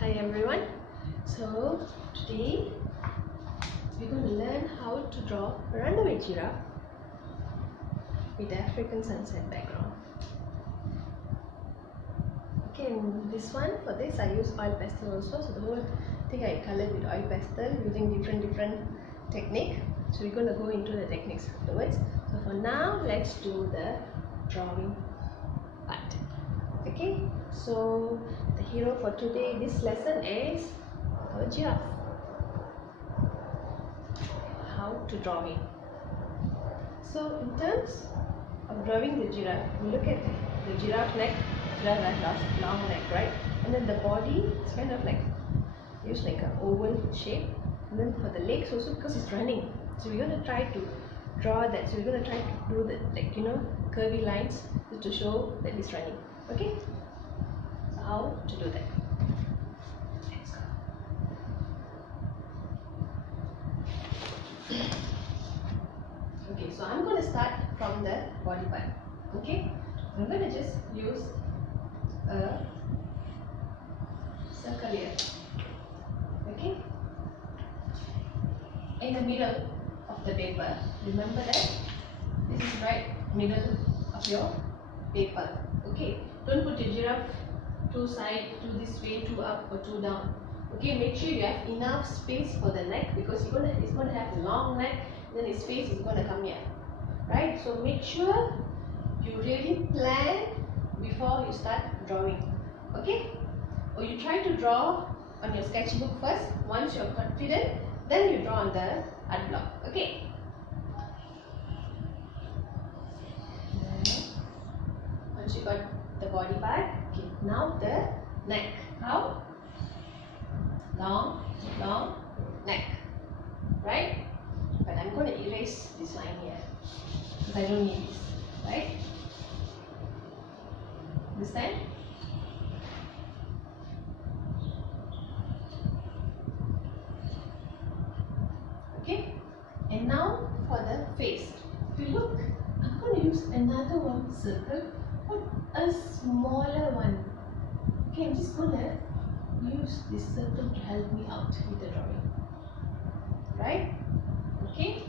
Hi everyone. So today we're going to learn how to draw a runaway giraffe with African sunset background. Okay, and this one, for this I use oil pastel also. So the whole thing I colored with oil pastel using different technique. So we're going to go into the techniques afterwards. So for now, let's do the drawing part. Okay, so the hero for today, this lesson is our giraffe. How to draw him. So in terms of drawing the giraffe, you look at the giraffe neck. Giraffe has long neck, right? And then the body is kind of like used like an oval shape. And then for the legs also, because it's running, so we're going to try to draw that. So we're going to try to do the curvy lines to show that it's running. Okay, so how to do that? Let's go. Okay, so I'm going to start from the body part. Okay, I'm going to just use a circle here. Okay, in the middle of the paper. Remember that this is right middle of your paper. Okay, don't put your giraffe two side, two this way, two up or two down. Okay, make sure you have enough space for the neck, because it's going to have a long neck. Then his face is going to come here, right? So make sure you really plan before you start drawing. Okay, or you try to draw on your sketchbook first. Once you're confident, then you draw on the art block. Okay, once you got the body part, okay, now the neck. How? Long neck, right? But I'm going to erase this line here because I don't need this, right? This time. Okay, and now for the face. If you look, I'm going to use another one circle, but a smaller one. Okay, I'm just going to use this circle to help me out with the drawing, right? Okay,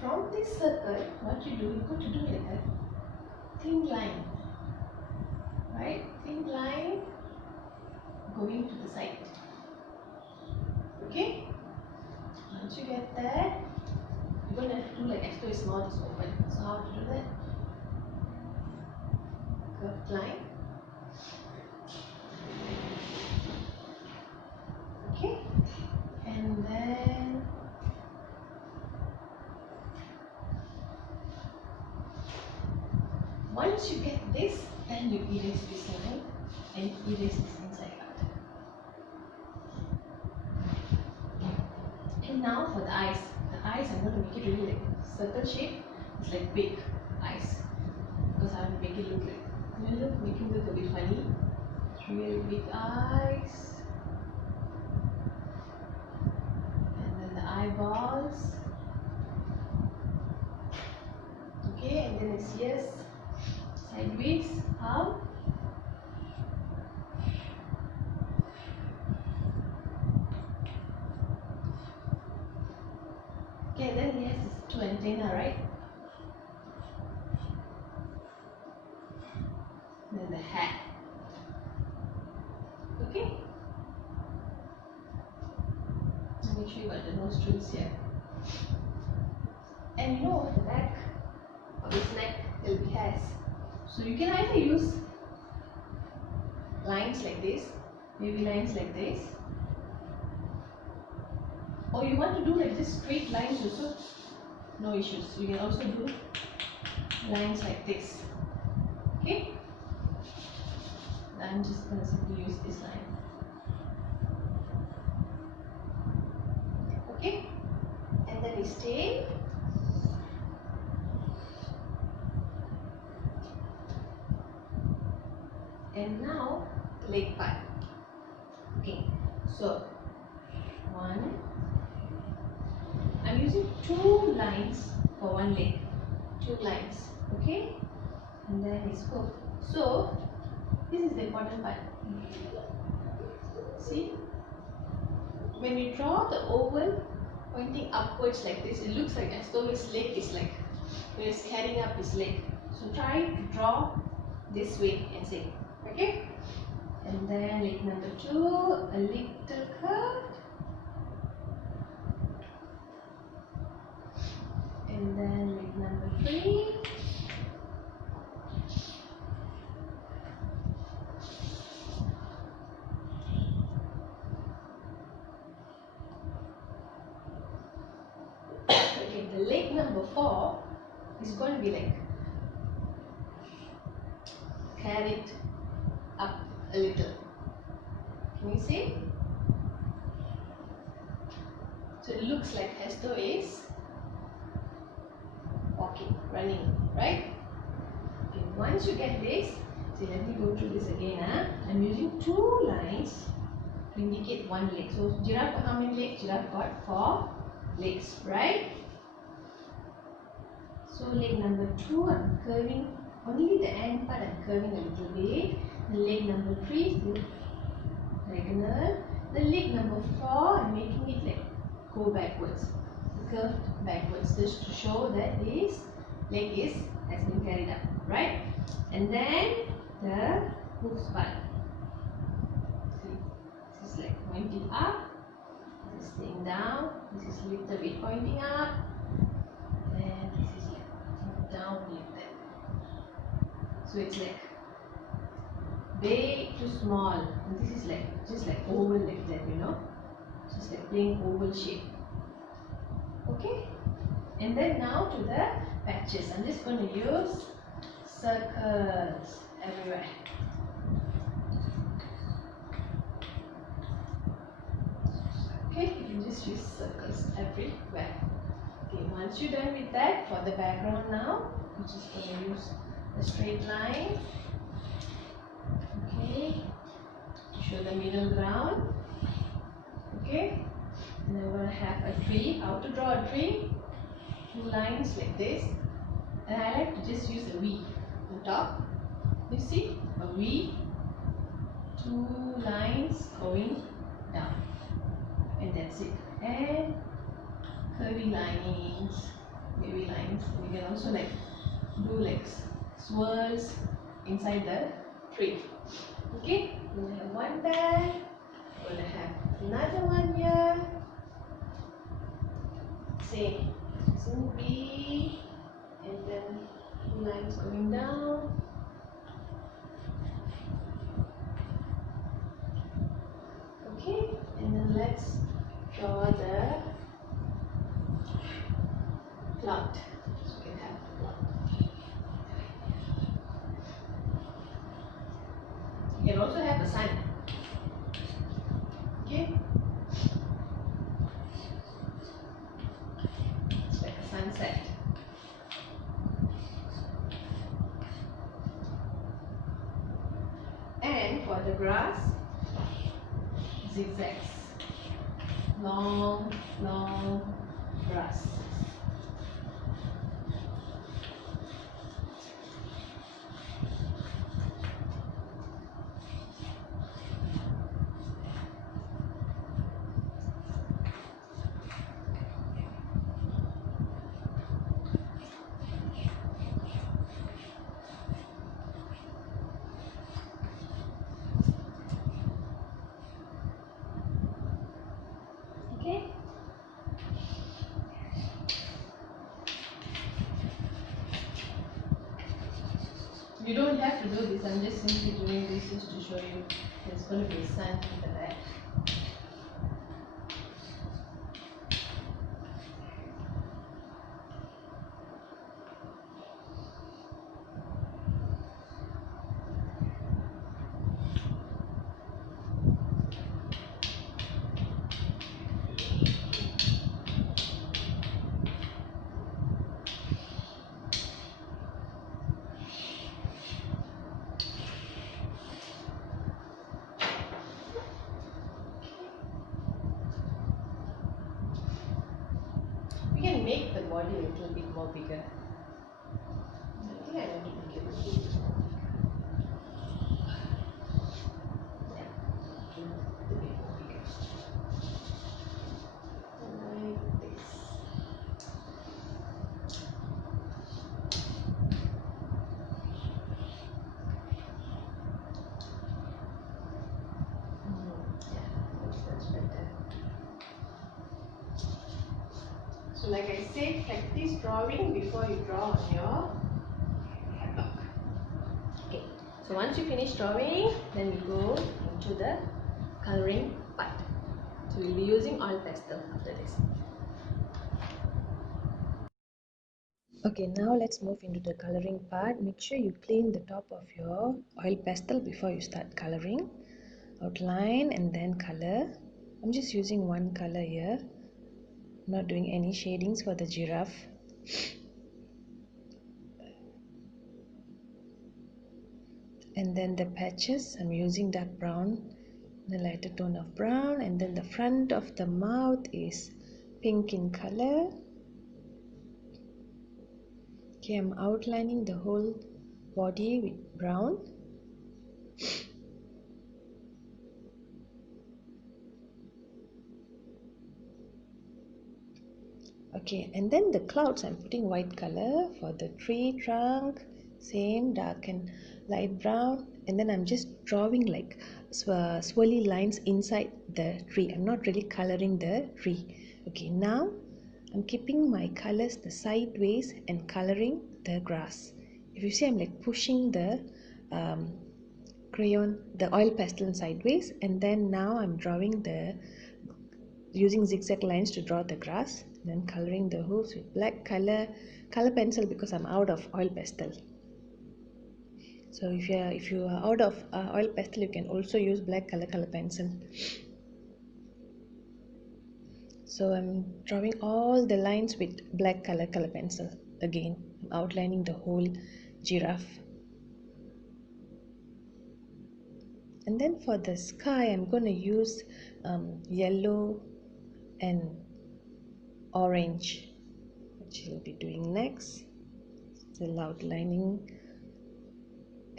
from this circle, what you do, you got to do like a thin line, right? Thin line going to the side. Okay, once you get that, you're going to have to do like as though it's not is open. So how to do that? Curved line. Okay, and then once you get this, then you erase this line and erase this inside out. And now for the eyes. The eyes, I'm going to make it really like circle shape. It's like big eyes, because I want to make it look like, make it look a bit funny. Really big eyes, and then the eyeballs. Okay, and then it's ears sideways. How? Okay, then he has his two antenna, right? Then the hat. Okay, so make sure you got the nostrils here. And you know, the back of his neck will be hairs. So you can either use lines like this, maybe lines like this, or you want to do like just straight lines also, no issues. You can also do lines like this. Okay, I'm just going to simply use this line. Okay, and then his tail. And now the leg part. Okay, so one, I'm using two lines for one leg, two lines. Okay, and then his hoof. So this is the important part. See, when you draw the oval pointing upwards like this, it looks like as though his leg is like, when he's carrying up his leg. So try to draw this way and say, okay? And then leg number 2, a little curve. And then leg number 3. Okay, the leg number 4 is going to be like carried up a little. Can you see? So it looks like as though is walking, running, right? Okay, once you get this, see, let me go through this again. I'm using 2 lines to indicate 1 leg. So giraffe got how many legs? Giraffe got 4 legs, right? So leg number 2, I'm curving, only the end part I'm curving a little bit. The leg number 3 is still diagonal. The leg number 4, I'm making it like go backwards, curved backwards, just to show that this leg has been carried up, right? And then the hoof part. See, this is like pointing up, this is staying down, this is a little bit pointing up, and this is like down like that. So it's like big to small, and this is like just like oval like that, you know, just like plain oval shape. Okay, and then now to the patches. I'm just going to use circles everywhere. Okay, you can just use circles everywhere. Okay, once you're done with that, for the background now, you're just going to use a straight line. Okay, show the middle ground. Okay, and then we're going to have a tree. How to draw a tree? 2 lines like this, and I like to just use a V on top. You see, a V, 2 lines going down, and that's it. And curvy lines, wavy lines. You can also like do like swirls inside the tree. Okay, we're gonna have one there, we're gonna have another one here. Same, so B, and then 2 lines going down. Okay, and then let's draw the cloud. So we can have the cloud. You can also have the sun. Okay, it's like a sunset. And for the grass, zigzags, long grass. Okay. You don't have to do this, I'm just simply doing this just to show you there's going to be sun in the back. We can make the body a little bit more bigger. I think I want to make it a little bit more bigger. Yeah. like I said, practice drawing before you draw on your artwork. Okay, so once you finish drawing, then we go into the coloring part. So we'll be using oil pastel after this. Okay, now let's move into the coloring part. Make sure you clean the top of your oil pastel before you start coloring. Outline and then color. I'm just using one color here. I'm not doing any shadings for the giraffe. And then the patches, I'm using dark brown, the lighter tone of brown, and then the front of the mouth is pink in color. Okay, I'm outlining the whole body with brown. Okay, and then the clouds, I'm putting white color. For the tree trunk, same dark and light brown. And then I'm just drawing like swirly lines inside the tree. I'm not really coloring the tree. Okay, now I'm keeping my colors the sideways and coloring the grass. If you see, I'm like pushing the crayon, the oil pastel sideways, and then now I'm drawing using zigzag lines to draw the grass, then coloring the hooves with black color pencil because I'm out of oil pastel. So if you are out of oil pastel, you can also use black color pencil. So I'm drawing all the lines with black color pencil. Again, I'm outlining the whole giraffe. And then for the sky, I'm going to use yellow and orange, which we'll be doing next. Still outlining.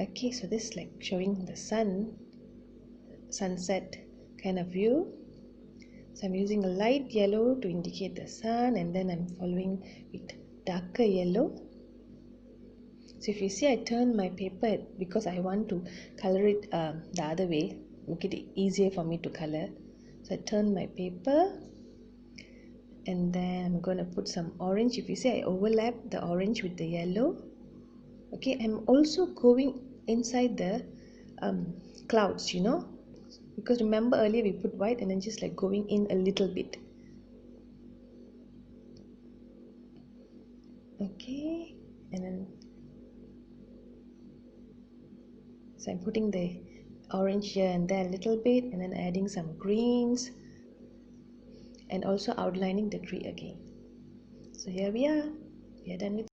Okay, so this is like showing the sunset kind of view. So I'm using a light yellow to indicate the sun, and then I'm following with darker yellow. So if you see, I turn my paper because I want to color it the other way, make it easier for me to color. So I turn my paper, and then I'm going to put some orange. If you see, I overlap the orange with the yellow. Okay, I'm also going inside the clouds, because remember earlier we put white, and then just like going in a little bit. Okay, and then so I'm putting the orange here and there a little bit, and then adding some greens, and also outlining the tree again. So here we are done with